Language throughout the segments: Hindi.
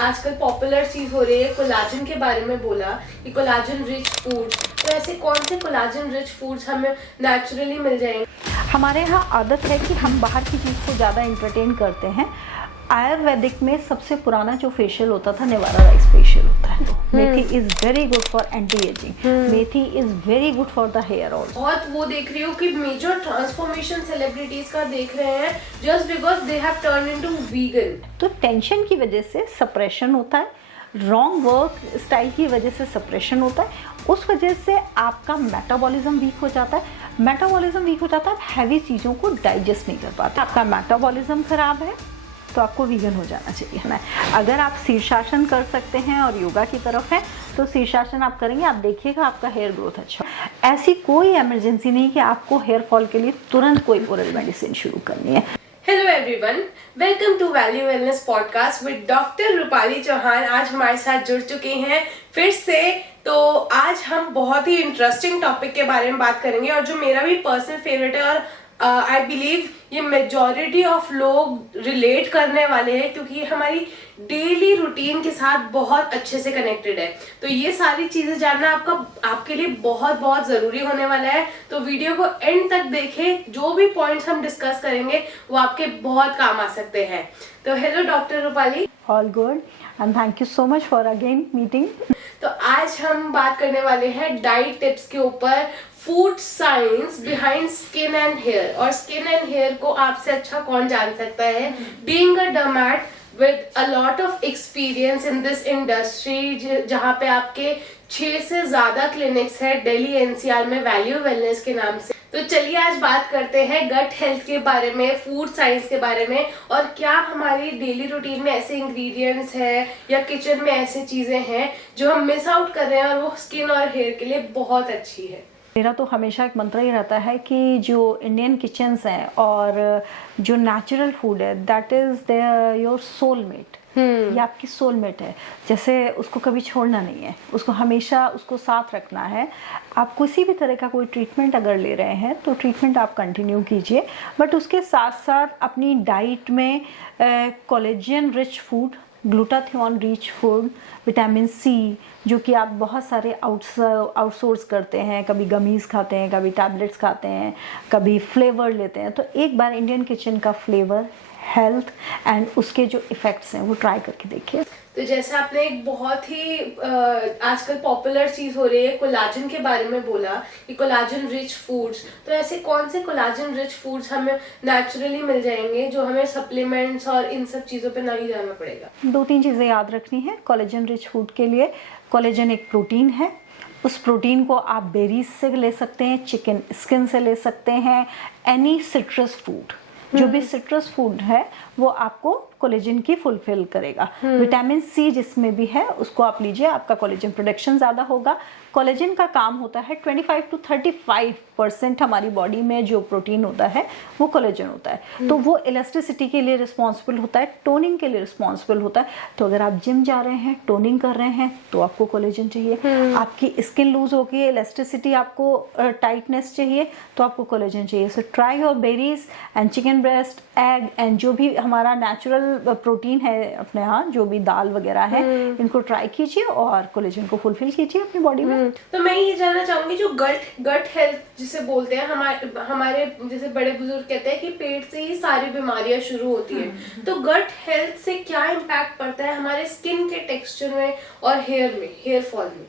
आजकल पॉपुलर चीज हो रही है, कोलाजन के बारे में बोला कि कोलाजन रिच फूड, तो ऐसे कौन से कोलाजन रिच फूड्स हमें नेचुरली मिल जाएंगे? हमारे यहाँ आदत है कि हम बाहर की चीज़ को ज़्यादा एंटरटेन करते हैं। आयुर्वेदिक में सबसे पुराना जो फेशियल होता था निवारा राइस फेशियल होता है। Methi is very good for anti ageing. Methi is very good for the hair also. बहुत वो देख रही हूँ कि मेजर ट्रांसफॉर्मेशन सेलिब्रिटीज का देख रहे हैं just because they have turn into vegan. तो टेंशन की वजह से सप्रेशन होता है, रॉन्ग वर्क स्टाइल की वजह से सप्रेशन होता है, उस वजह से आपका मेटाबॉलिज्म वीक हो जाता है। मेटाबॉलिज्म वीक हो जाता है, आप हैवी चीज़ों को डाइजेस्ट नहीं कर पाते। आपका मेटाबॉलिज्म खराब है तो आपको वीगन हो जाना चाहिए है ना। अगर आप शीर्षासन कर सकते हैं और योगा की तरफ है तो शीर्षासन आप करेंगे, आप देखिएगा आपका हेयर ग्रोथ अच्छा। ऐसी कोई इमरजेंसी नहीं कि आपको हेयर फॉल के लिए तुरंत कोई ओरल मेडिसिन शुरू करनी है। Hello everyone, welcome to value wellness podcast with doctor Rupali Chauhan. आज हमारे साथ जुड़ चुके हैं फिर से। तो आज हम बहुत ही इंटरेस्टिंग टॉपिक के बारे में बात करेंगे और जो मेरा भी पर्सनल फेवरेट है और आई बिलीव ये मेजॉरिटी ऑफ लोग रिलेट करने वाले हैं क्योंकि ये हमारी डेली रूटीन के साथ बहुत अच्छे से कनेक्टेड है। तो ये सारी चीजें जानना आपके लिए बहुत बहुत जरूरी होने वाला है। तो वीडियो को एंड तक देखें, जो भी पॉइंट्स हम डिस्कस करेंगे वो आपके बहुत काम आ सकते हैं। तो hello doctor Rupali. All good and thank you so much for again meeting. तो आज हम बात करने वाले हैं डाइट टिप्स के ऊपर, food science behind skin and hair. और स्किन एंड हेयर को आपसे अच्छा कौन जान सकता है, being a dermat with a lot of experience in this industry, जहाँ पे आपके 6 से ज्यादा क्लिनिक्स है दिल्ली एनसीआर में वैल्यू वेलनेस के नाम से। तो चलिए आज बात करते हैं गट हेल्थ के बारे में, फूड साइंस के बारे में, और क्या हमारी डेली रूटीन में ऐसे इंग्रेडिएंट्स हैं या किचन में ऐसी चीजें हैं जो हम मिस आउट कर रहे हैं और वो स्किन और हेयर के लिए बहुत अच्छी है। मेरा तो हमेशा एक मंत्र ही रहता है कि जो इंडियन किचन्स हैं और जो नेचुरल फूड है दैट इज योर सोलमेट। ये आपकी सोलमेट है, जैसे उसको कभी छोड़ना नहीं है, उसको हमेशा उसको साथ रखना है। आप किसी भी तरह का कोई ट्रीटमेंट अगर ले रहे हैं तो ट्रीटमेंट आप कंटिन्यू कीजिए, बट उसके साथ साथ अपनी डाइट में collagen rich food, glutathione rich food, vitamin C, जो कि आप बहुत सारे आउटसोर्स करते हैं, कभी गमीज खाते हैं, कभी टैबलेट्स खाते हैं, कभी फ्लेवर लेते हैं। तो एक बार इंडियन किचन का फ्लेवर, हेल्थ एंड उसके जो इफ़ेक्ट्स हैं वो ट्राई करके देखिए। तो जैसे आपने एक बहुत ही आजकल पॉपुलर चीज हो रही है कोलाजन के बारे में बोला कि कोलाजन रिच फूड्स, तो ऐसे कौन से कोलाजन रिच फूड्स हमें नेचुरली मिल जाएंगे जो हमें सप्लीमेंट्स और इन सब चीजों पे नहीं जाना पड़ेगा? 2-3 चीज़ें याद रखनी है कोलेजन रिच फूड के लिए। कोलेजन एक प्रोटीन है, उस प्रोटीन को आप बेरीज से ले सकते हैं, चिकन स्किन से ले सकते हैं, एनी सिट्रस फूड, जो भी सिट्रस फूड है वो आपको कोलेजन की फुलफिल करेगा। विटामिन सी जिसमें भी है उसको आप लीजिए, आपका कोलेजन प्रोडक्शन ज़्यादा होगा। कोलेजन का काम होता है 25 to 35% हमारी बॉडी में जो प्रोटीन होता है वो कोलेजन होता है। तो वो इलास्टिसिटी के लिए रिस्पॉन्सिबल होता है, टोनिंग के लिए रिस्पॉन्सिबल होता है। तो अगर आप जिम जा रहे हैं, टोनिंग कर रहे हैं, तो आपको कोलेजन चाहिए। आपकी स्किन लूज हो गई है, इलास्टिसिटी आपको टाइटनेस चाहिए, तो आपको कोलेजन चाहिए। So try your berries and chicken breast, egg and जो भी हमारा नेचुरल प्रोटीन है अपने यहाँ, जो भी दाल वगैरह है, इनको ट्राई कीजिए और कोलेजन को फुलफिल कीजिए अपनी बॉडी में। तो मैं ये जानना चाहूंगी, जो गट हेल्थ जिसे बोलते हैं, हमारे जैसे बड़े बुजुर्ग कहते हैं कि पेट से ही सारी बीमारियां शुरू होती है, तो गट हेल्थ से क्या इम्पैक्ट पड़ता है हमारे स्किन के टेक्सचर में और हेयर में, हेयर फॉल में?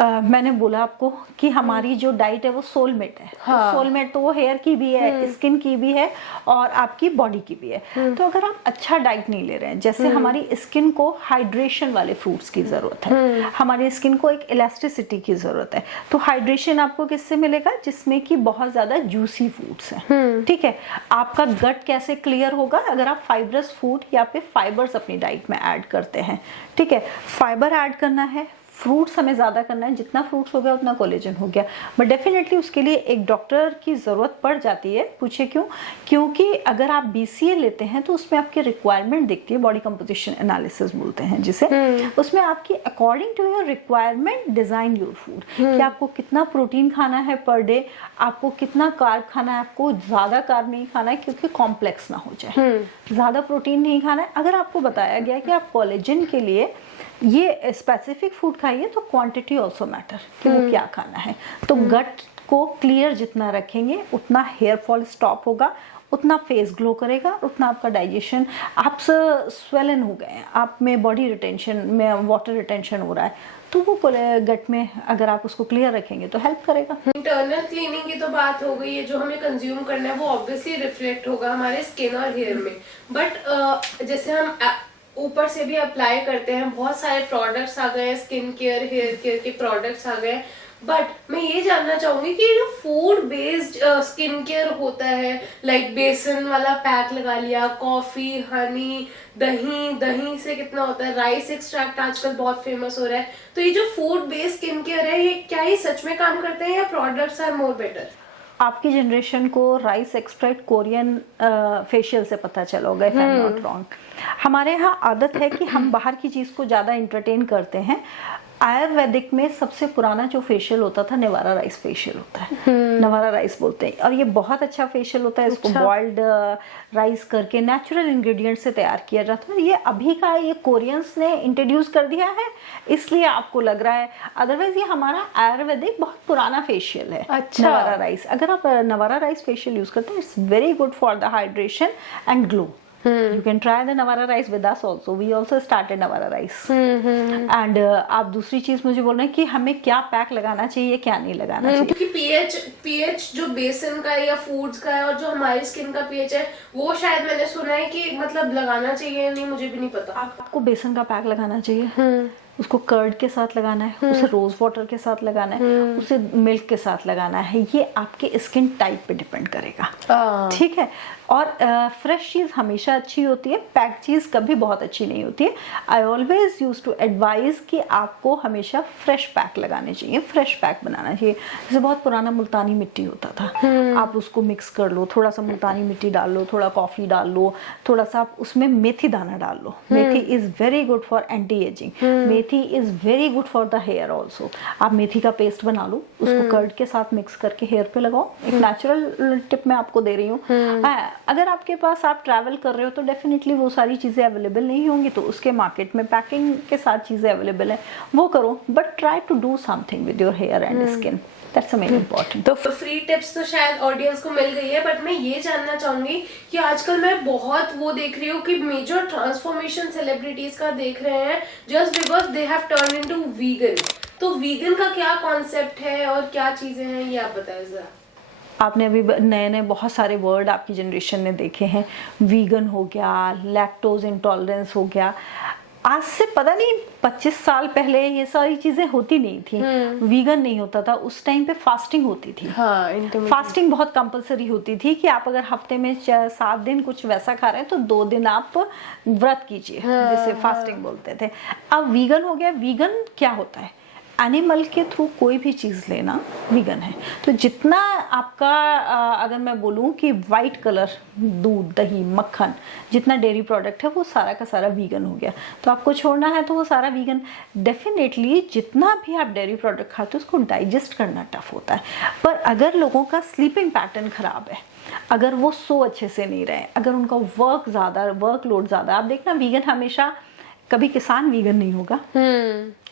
मैंने बोला आपको कि हमारी जो डाइट है वो सोलमेट है। हाँ। तो सोलमेट तो वो हेयर की भी है, स्किन की भी है और आपकी बॉडी की भी है। तो अगर आप अच्छा डाइट नहीं ले रहे हैं, जैसे हमारी स्किन को हाइड्रेशन वाले फ्रूट्स की जरूरत है, हमारी स्किन को एक इलास्टिसिटी की जरूरत है, तो हाइड्रेशन आपको किससे मिलेगा? जिसमें कि बहुत ज्यादा जूसी फूड्स हैं। ठीक है, आपका गट कैसे क्लियर होगा? अगर आप फाइबरस फूड या फिर फाइबर्स अपनी डाइट में ऐड करते हैं। ठीक है, फाइबर ऐड करना है, फ्रूट्स हमें ज़्यादा करना है, जितना फ्रूट्स हो गया उतना कोलेजन हो गया। बट डेफिनेटली उसके लिए एक डॉक्टर की ज़रूरत पड़ जाती है। पूछिए क्यों? क्योंकि अगर आप BCA लेते हैं तो उसमें आपकी रिक्वायरमेंट दिखती है, बॉडी कंपोजिशन एनालिसिस बोलते हैं जिसे। उसमें आपकी according to your requirement design your food, कि आपको कितना प्रोटीन खाना है पर डे, आपको कितना कार्ब खाना है, आपको ज़्यादा कार्ब नहीं खाना है क्योंकि कॉम्प्लेक्स ना हो जाए, ज़्यादा प्रोटीन नहीं खाना है। अगर आपको बताया गया कि आप कोलेजन के लिए ये स्पेसिफिक फूड खाइए तो क्वांटिटी ऑल्सो मैटर, कि वो क्या खाना है। तो गट को क्लियर जितना रखेंगे उतना हेयर फॉल स्टॉप होगा, उतना फेस ग्लो करेगा, उतना आपका डाइजेशन, आप स्वेलन हो गए हैं, आप में बॉडी रिटेंशन में वाटर रिटेंशन हो रहा है, तो वो गट में अगर आप उसको क्लियर रखेंगे तो हेल्प करेगा। इंटरनल क्लीनिंग की तो बात हो गई है, जो हमें कंज्यूम करना है वो ऑब्वियसली रिफ्लेक्ट होगा हमारे स्किन और हेयर में। बट जैसे हम ऊपर से भी अप्लाई करते हैं, बहुत सारे प्रोडक्ट्स आ गए हैं, स्किन केयर हेयर केयर के प्रोडक्ट्स आ गए, बट मैं ये जानना चाहूंगी कि जो फूड बेस्ड स्किन केयर होता है, लाइक बेसन वाला पैक लगा लिया, कॉफी, हनी, दही से कितना होता है, राइस एक्सट्रैक्ट आजकल बहुत फेमस हो रहा है, तो ये जो फूड बेस्ड स्किन केयर है, ये क्या ही सच में काम करते हैं या प्रोडक्ट्स आर मोर बेटर? आपकी जनरेशन को राइस एक्सट्रैक्ट कोरियन फेशियल से पता चला होगा, if I am not wrong. हमारे यहाँ आदत है कि हम बाहर की चीज़ को ज़्यादा इंटरटेन करते हैं। आयुर्वेदिक में सबसे पुराना जो फेशियल होता था नवारा राइस फेशियल होता है, नवारा राइस बोलते हैं, और ये बहुत अच्छा फेशियल होता है। इसको बॉइल्ड राइस करके नेचुरल इंग्रेडिएंट से तैयार किया जाता है। ये अभी का ये कोरियंस ने इंट्रोड्यूस कर दिया है, इसलिए आपको लग रहा है, अदरवाइज ये हमारा आयुर्वेदिक बहुत पुराना फेशियल है। अच्छा। नवारा राइस, अगर आप नवारा राइस फेशियल यूज करते हैं, it's very good for the hydration and glow. You can try the Navara rice with us also. We also started Navara rice. And आप दूसरी चीज मुझे बोल रहे हैं कि हमें क्या पैक लगाना चाहिए, क्या नहीं लगाना चाहिए। क्योंकि पीएच जो बेसन का है या फूड्स का है और जो हमारी स्किन का पीएच है, वो शायद मैंने सुना है कि मतलब लगाना चाहिए, नहीं मुझे भी नहीं पता। आपको बेसन का पैक लगाना चाहिए, उसको कर्ड के साथ लगाना है, उसे रोज वाटर के साथ लगाना है, उसे मिल्क के साथ लगाना है। ये आपके स्किन टाइप पे डिपेंड करेगा, ठीक है। और फ्रेश चीज़ हमेशा अच्छी होती है, पैक चीज़ कभी बहुत अच्छी नहीं होती है। I always use to advise कि आपको हमेशा फ्रेश पैक लगाने चाहिए, फ्रेश पैक बनाना चाहिए। जैसे बहुत पुराना मुल्तानी मिट्टी होता था, आप उसको मिक्स कर लो, थोड़ा सा मुल्तानी मिट्टी डाल लो, थोड़ा कॉफ़ी डाल लो, थोड़ा सा आप उसमें मेथी दाना डाल लो। Methi is very good for anti ageing, methi is very good for the hair also. आप मेथी का पेस्ट बना लो, उसको कर्ड के साथ मिक्स करके हेयर पे लगाओ। एक नेचुरल टिप मैं आपको दे रही हूँ। अगर आपके पास आप ट्रैवल कर रहे हो तो डेफिनेटली वो सारी चीज़ें अवेलेबल नहीं होंगी, तो उसके मार्केट में पैकिंग के साथ चीज़ें अवेलेबल है, वो करो। But try to do something with your hair and skin, that's main important. तो फ्री टिप्स तो शायद ऑडियंस को मिल गई है, बट मैं ये जानना चाहूंगी कि आजकल मैं बहुत वो देख रही हूँ कि मेजर ट्रांसफॉर्मेशन सेलिब्रिटीज का देख रहे हैं just because they have turn into vegan. तो वीगन का क्या कॉन्सेप्ट है और क्या चीजें हैं, ये आप बताएं जरा। आपने अभी नए नए बहुत सारे वर्ड आपकी जनरेशन ने देखे हैं, वीगन हो गया, लैक्टोज इंटॉलरेंस हो गया। आज से पता नहीं 25 साल पहले ये सारी चीजें होती नहीं थी, वीगन नहीं होता था। उस टाइम पे फास्टिंग होती थी। फास्टिंग बहुत कंपलसरी होती थी कि आप अगर हफ्ते में 7 दिन कुछ वैसा खा रहे हैं तो 2 दिन आप व्रत कीजिए, जिसे फास्टिंग बोलते थे। अब वीगन हो गया। वीगन क्या होता है? एनिमल के थ्रू कोई भी चीज़ लेना वीगन है। तो जितना आपका अगर मैं बोलूँ कि वाइट कलर दूध, दही, मक्खन, जितना डेयरी प्रोडक्ट है वो सारा का सारा वीगन हो गया। तो आपको छोड़ना है तो वो सारा वीगन। डेफिनेटली जितना भी आप डेयरी प्रोडक्ट खाते हो उसको डाइजेस्ट करना टफ होता है। पर अगर लोगों का स्लीपिंग पैटर्न खराब है, अगर वो सो अच्छे से नहीं रहे, अगर उनका वर्कलोड ज़्यादा, आप देखना वीगन हमेशा, कभी किसान वीगन नहीं होगा।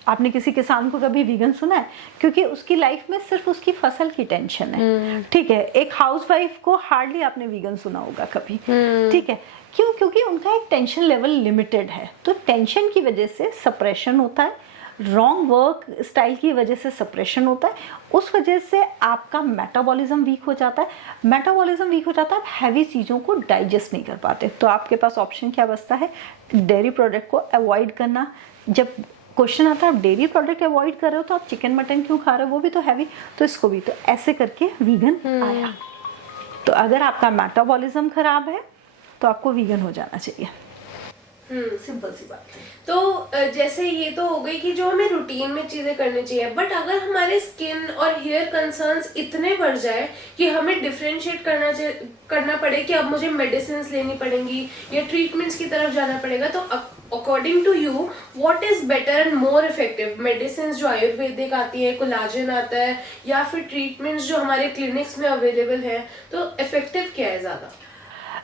आपने किसी किसान को कभी वीगन सुना है? क्योंकि उसकी लाइफ में सिर्फ उसकी फसल की टेंशन है, ठीक है। एक हाउसवाइफ को हार्डली आपने वीगन सुना होगा कभी, ठीक है। क्यों? क्योंकि उनका एक टेंशन लेवल लिमिटेड है। तो टेंशन की वजह से सप्रेशन होता है, रॉन्ग वर्क स्टाइल की वजह से सप्रेशन होता है, उस वजह से आपका मेटाबॉलिज्म वीक हो जाता है। मेटाबॉलिज्म वीक हो जाता है, आप हैवी चीज़ों को डाइजेस्ट नहीं कर पाते। तो आपके पास ऑप्शन क्या बचता है? डेयरी प्रोडक्ट को अवॉइड करना। जब क्वेश्चन आता है आप डेयरी प्रोडक्ट अवॉइड कर रहे हो तो आप चिकन मटन क्यों खा रहे हो, वो भी तो हैवी, तो इसको भी। तो ऐसे करके वीगन आया। तो अगर आपका मेटाबॉलिज्म खराब है तो आपको वीगन हो जाना चाहिए। सिंपल सी बात है। तो जैसे ये तो हो गई कि जो हमें रूटीन में चीजें करनी चाहिए, बट अगर हमारे स्किन और हेयर कंसर्न्स इतने बढ़ जाए कि हमें डिफरेंशिएट करना पड़े कि अब मुझे मेडिसिन लेनी पड़ेंगी या ट्रीटमेंट्स की तरफ जाना पड़ेगा, तो according to you what is better and more effective? Medicine जो आयुर्वेदिक आती है, कोलाजन आता है, या फिर ट्रीटमेंट्स जो हमारे क्लिनिक्स में अवेलेबल है, तो इफेक्टिव क्या है ज्यादा?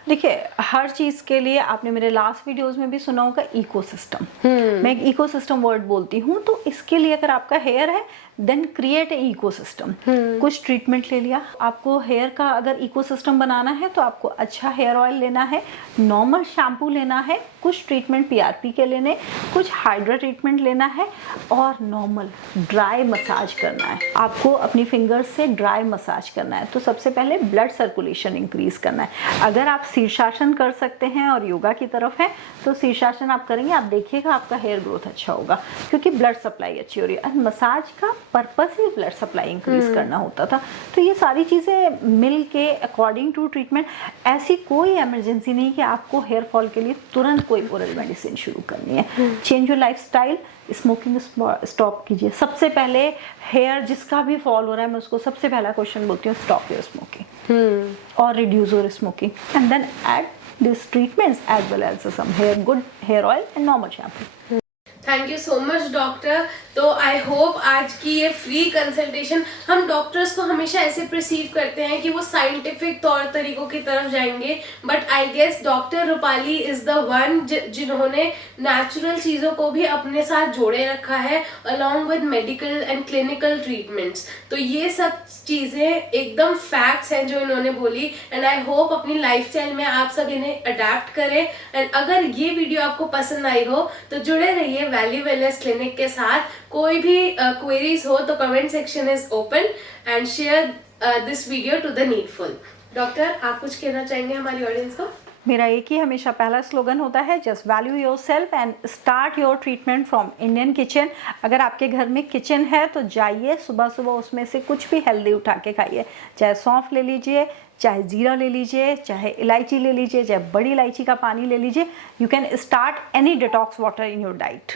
देखिए, हर चीज के लिए आपने मेरे लास्ट वीडियोस में भी सुना होगा इकोसिस्टम। मैं एक इकोसिस्टम वर्ड बोलती हूँ, तो इसके लिए अगर आपका हेयर है देन क्रिएट ए इकोसिस्टम। कुछ ट्रीटमेंट ले लिया, आपको हेयर का अगर इकोसिस्टम बनाना है तो आपको अच्छा हेयर ऑयल लेना है, नॉर्मल शैम्पू लेना है, कुछ ट्रीटमेंट पीआरपी के लेने, कुछ हाइड्रा ट्रीटमेंट लेना है और नॉर्मल ड्राई मसाज करना है। आपको अपनी फिंगर्स से ड्राई मसाज करना है। तो सबसे पहले ब्लड सर्कुलेशन इंक्रीज करना है। अगर आप शीर्षासन कर सकते हैं और योगा की तरफ है तो शीर्षासन आप करेंगे, आप देखिएगा आपका हेयर ग्रोथ अच्छा होगा, क्योंकि ब्लड सप्लाई अच्छी हो रही है। और मसाज का पर्पस ही ब्लड सप्लाई इंक्रीज करना होता था। तो ये सारी चीजें मिल के अकॉर्डिंग टू ट्रीटमेंट, ऐसी कोई इमरजेंसी नहीं कि आपको हेयर फॉल के लिए तुरंत कोई ओरल मेडिसिन शुरू करनी है। Change your lifestyle, smoking stop कीजिए। सबसे पहले हेयर जिसका भी फॉल हो रहा है, मैं उसको सबसे पहला क्वेश्चन बोलती हूँ, स्टॉप योर स्मोकिंग और reduce your smoking and then add this treatments as well as some hair good hair oil and normal shampoo. Thank you so much doctor. तो आई होप आज की ये फ्री कंसल्टेशन, हम डॉक्टर्स को हमेशा ऐसे परसीव करते हैं कि वो साइंटिफिक तौर तरीकों की तरफ जाएंगे, but I guess doctor Rupali is the one जिन्होंने नेचुरल चीज़ों को भी अपने साथ जोड़े रखा है along with medical and clinical treatments. तो ये सब चीज़ें एकदम फैक्ट्स हैं जो इन्होंने बोली, एंड आई होप अपनी लाइफस्टाइल में आप सब इन्हें अडेप्ट करें। एंड अगर ये वीडियो आपको पसंद आई हो तो जुड़े रहिए वैली वेलनेस क्लिनिक के साथ। कोई भी क्वेरीज हो तो comment section is open, and share this video to the needful. Doctor, आप कुछ कहना चाहेंगे हमारी ऑडियंस को? मेरा एक ही हमेशा पहला स्लोगन होता है, just value yourself and start your treatment from Indian kitchen. अगर आपके घर में किचन है तो जाइए, सुबह सुबह उसमें से कुछ भी हेल्दी उठा के खाइए। चाहे सौंफ ले लीजिए, चाहे जीरा ले लीजिए, चाहे इलायची ले लीजिए, चाहे बड़ी इलायची का पानी ले लीजिए। You can start any detox water in your diet.